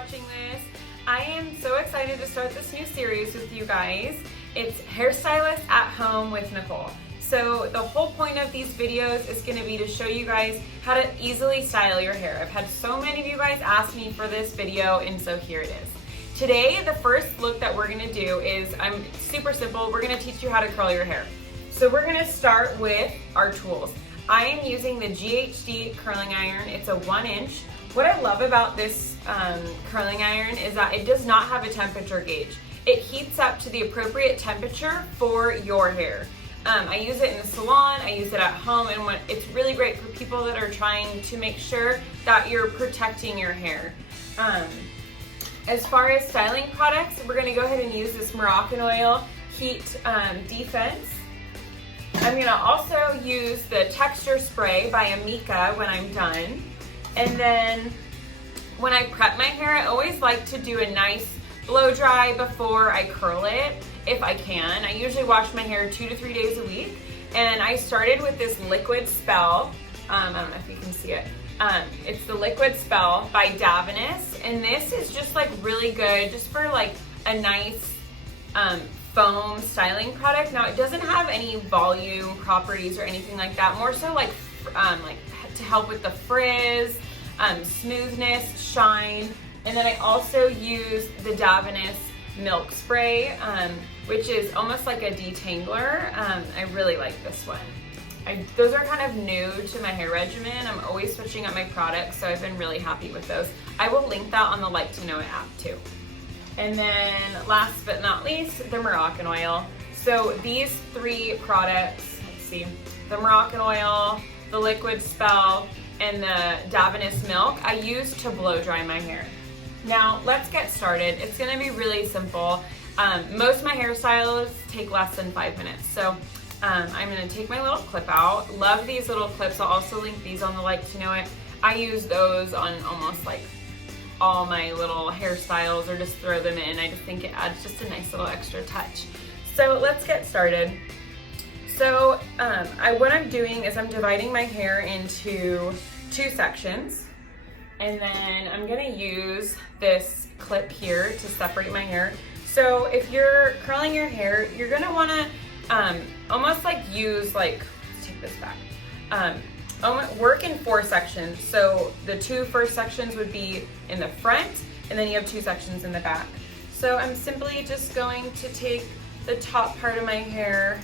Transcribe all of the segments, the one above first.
watching this. I am so excited to start this new series with you guys. It's Hairstylist at Home with Nicole. So the whole point of these videos is going to be to show you guys how to easily style your hair. I've had so many of you guys ask me for this video, and so here it is. Today, the first look that we're going to do is, super simple. We're going to teach you how to curl your hair. So we're going to start with our tools. I am using the GHD curling iron. It's a 1-inch. What I love about this curling iron is that it does not have a temperature gauge. It heats up to the appropriate temperature for your hair. I use it in the salon, I use it at home, and it's really great for people that are trying to make sure that you're protecting your hair. As far as styling products, we're going to go ahead and use this Moroccan oil heat defense. I'm going to also use the texture spray by Amika when I'm done. And then when I prep my hair, I always like to do a nice blow dry before I curl it, if I can. I usually wash my hair 2 to 3 days a week. And I started with this liquid spell. I don't know if you can see it. It's the liquid spell by Davinus. And this is just like really good just for like a nice foam styling product. Now it doesn't have any volume properties or anything like that. More so like to help with the frizz, smoothness, shine. And then I also use the Davinus milk spray, which is almost like a detangler. I really like this one. Those are kind of new to my hair regimen. I'm always switching up my products, so I've been really happy with those. I will link that on the Like to Know It app too. And then last but not least, the Moroccan oil. So these 3 products, let's see, the Moroccan oil, the liquid spell, and the Davinus milk, I use to blow dry my hair. Now let's get started. It's gonna be really simple. Most of my hairstylists take less than 5 minutes. So I'm gonna take my little clip out. Love these little clips. I'll also link these on the Like to Know It. I use those on almost like all my little hairstyles, or just throw them in. I just think it adds just a nice little extra touch. So let's get started. So what I'm doing is I'm dividing my hair into 2 sections. And then I'm gonna use this clip here to separate my hair. So if you're curling your hair, you're gonna wanna almost like use let's take this back. Work in 4 sections. So the 2 first sections would be in the front, and then you have 2 sections in the back. So I'm simply just going to take the top part of my hair,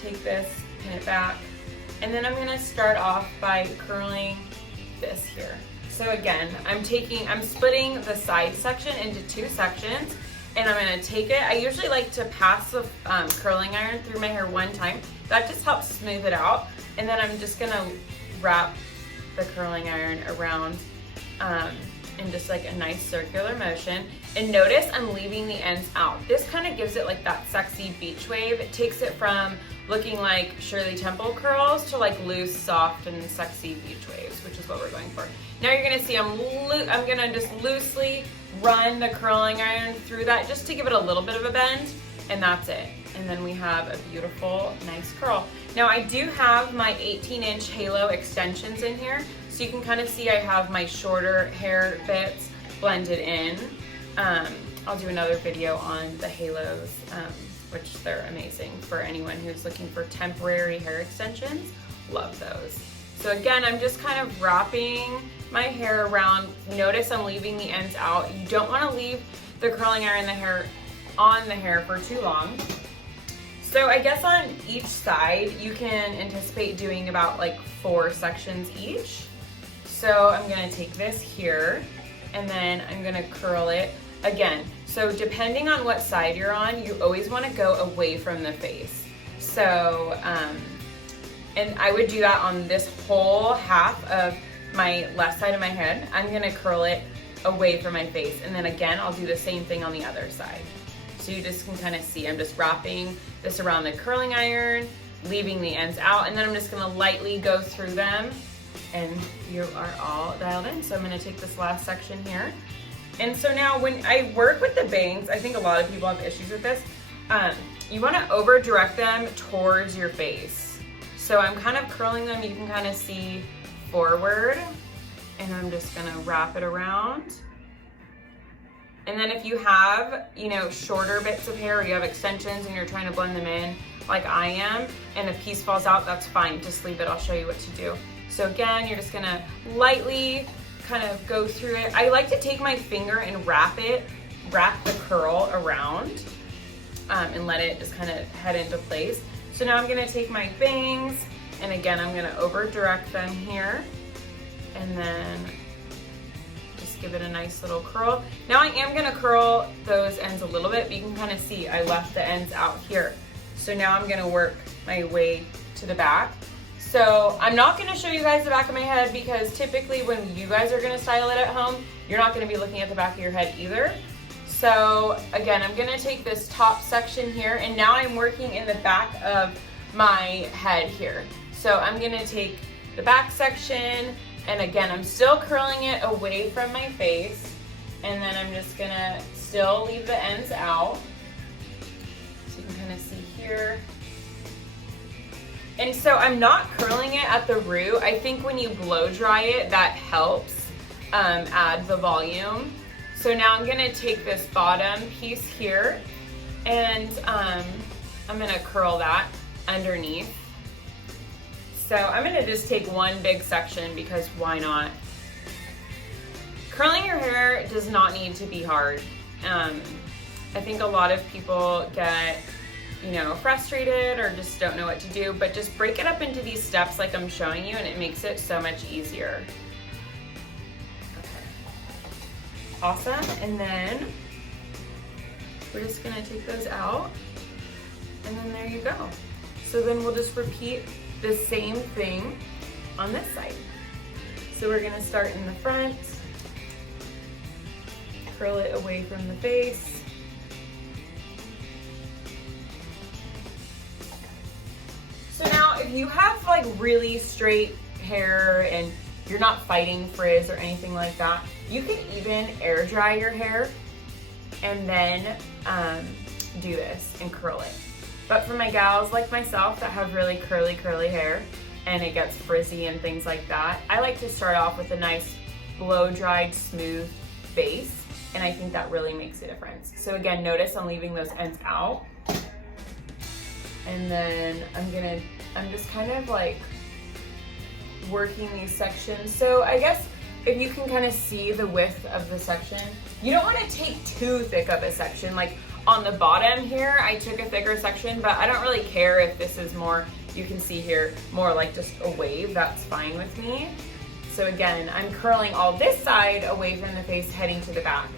take this, pin it back, and then I'm gonna start off by curling this here. So again, I'm splitting the side section into 2 sections, and I'm gonna take it. I usually like to pass the curling iron through my hair 1 time. That just helps smooth it out. And then I'm just gonna wrap the curling iron around in just like a nice circular motion. And notice I'm leaving the ends out. This kind of gives it like that sexy beach wave. It takes it from looking like Shirley Temple curls to like loose, soft, and sexy beach waves, which is what we're going for. Now you're gonna see I'm gonna just loosely run the curling iron through that just to give it a little bit of a bend, and that's it. And then we have a beautiful, nice curl. Now I do have my 18-inch halo extensions in here, so you can kind of see I have my shorter hair bits blended in. I'll do another video on the halos, which they're amazing for anyone who's looking for temporary hair extensions. Love those. So again, I'm just kind of wrapping my hair around. Notice I'm leaving the ends out. You don't want to leave the curling iron on the hair for too long. So I guess on each side, you can anticipate doing about like 4 sections each. So I'm gonna take this here, and then I'm gonna curl it again. So depending on what side you're on, you always wanna go away from the face. So, and I would do that on this whole half of my left side of my head. I'm gonna curl it away from my face. And then again, I'll do the same thing on the other side. So you just can kind of see, I'm just wrapping this around the curling iron, leaving the ends out, and then I'm just gonna lightly go through them, and you are all dialed in. So I'm gonna take this last section here. And so now when I work with the bangs, I think a lot of people have issues with this. You wanna over direct them towards your face. So I'm kind of curling them, you can kind of see forward, and I'm just gonna wrap it around And then if you have, you know, shorter bits of hair, or you have extensions and you're trying to blend them in like I am, and a piece falls out, that's fine. Just leave it, I'll show you what to do. So again, you're just gonna lightly kind of go through it. I like to take my finger and wrap the curl around and let it just kind of head into place. So now I'm gonna take my bangs, and again, I'm gonna over direct them here, and then just give it a nice little curl. Now I am gonna curl those ends a little bit, but you can kind of see I left the ends out here. So now I'm gonna work my way to the back. So I'm not gonna show you guys the back of my head, because typically when you guys are gonna style it at home, you're not gonna be looking at the back of your head either. So again, I'm gonna take this top section here, and now I'm working in the back of my head here. So I'm gonna take the back section, and again, I'm still curling it away from my face, and then I'm just gonna still leave the ends out. So you can kind of see here. And so I'm not curling it at the root. I think when you blow dry it, that helps add the volume. So now I'm gonna take this bottom piece here, and I'm gonna curl that underneath. So I'm gonna just take one big section, because why not? Curling your hair does not need to be hard. I think a lot of people get, you know, frustrated or just don't know what to do, but just break it up into these steps like I'm showing you, and it makes it so much easier. Okay. Awesome, and then we're just gonna take those out, and then there you go. So then we'll just repeat the same thing on this side. So we're gonna start in the front, curl it away from the face. So now if you have like really straight hair and you're not fighting frizz or anything like that, you can even air dry your hair and then do this and curl it. But for my gals like myself that have really curly hair and it gets frizzy and things like that, I like to start off with a nice blow-dried, smooth base, and I think that really makes a difference. So again, notice I'm leaving those ends out. And then I'm just kind of like working these sections. So I guess if you can kind of see the width of the section, you don't want to take too thick of a section. Like on the bottom here, I took a thicker section, but I don't really care if this is more, you can see here, more like just a wave, that's fine with me. So again, I'm curling all this side away from the face, heading to the back.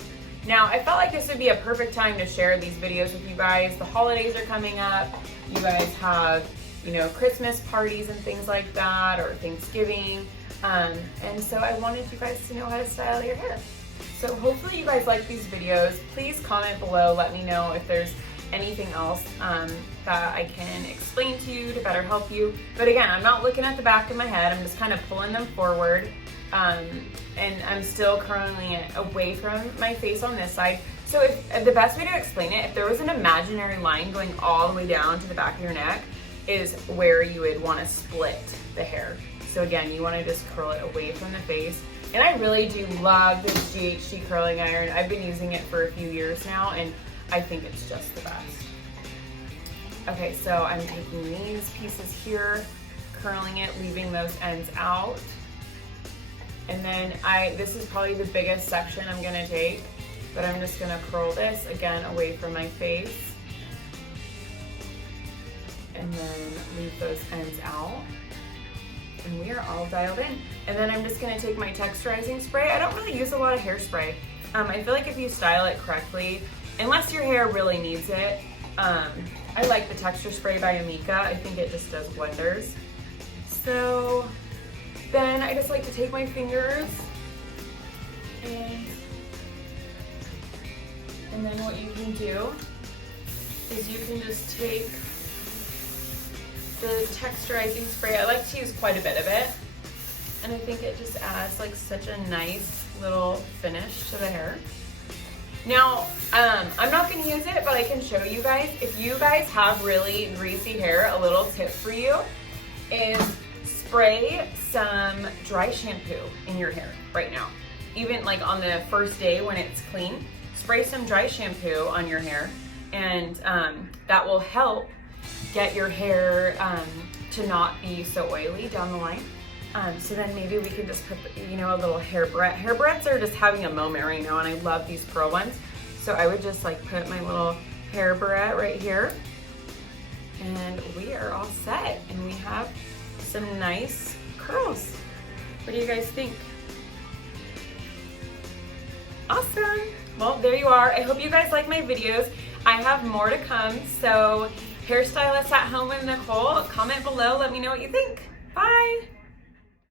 Now, I felt like this would be a perfect time to share these videos with you guys. The holidays are coming up. You guys have, you know, Christmas parties and things like that, or Thanksgiving. And so I wanted you guys to know how to style your hair. So hopefully you guys like these videos. Please comment below, let me know if there's anything else that I can explain to you to better help you. But again, I'm not looking at the back of my head, I'm just kind of pulling them forward. And I'm still curling it away from my face on this side. So if the best way to explain it, if there was an imaginary line going all the way down to the back of your neck, is where you would want to split the hair. So again, you want to just curl it away from the face. And I really do love this GHD curling iron. I've been using it for a few years now, and I think it's just the best. Okay, so I'm taking these pieces here, curling it, leaving those ends out. And then this is probably the biggest section I'm gonna take, but I'm just gonna curl this, again, away from my face. And then leave those ends out. And we are all dialed in. And then I'm just gonna take my texturizing spray. I don't really use a lot of hairspray. I feel like if you style it correctly, unless your hair really needs it, I like the texture spray by Amika. I think it just does wonders. So then I just like to take my fingers and then what you can do is you can just take the texturizing spray. I like to use quite a bit of it, and I think it just adds like such a nice little finish to the hair. Now, I'm not gonna use it, but I can show you guys. If you guys have really greasy hair, a little tip for you is spray some dry shampoo in your hair right now, even like on the first day when it's clean. spray some dry shampoo on your hair, and that will help get your hair to not be so oily down the line. So then maybe we can just put, you know, a little hair barrette. Hair barrettes are just having a moment right now, and I love these pearl ones. So I would just like put my little hair barrette right here, and we are all set, and we have some nice curls. What do you guys think? Awesome. Well, there you are. I hope you guys like my videos. I have more to come. So hairstylist at home with Nicole, comment below. Let me know what you think. Bye.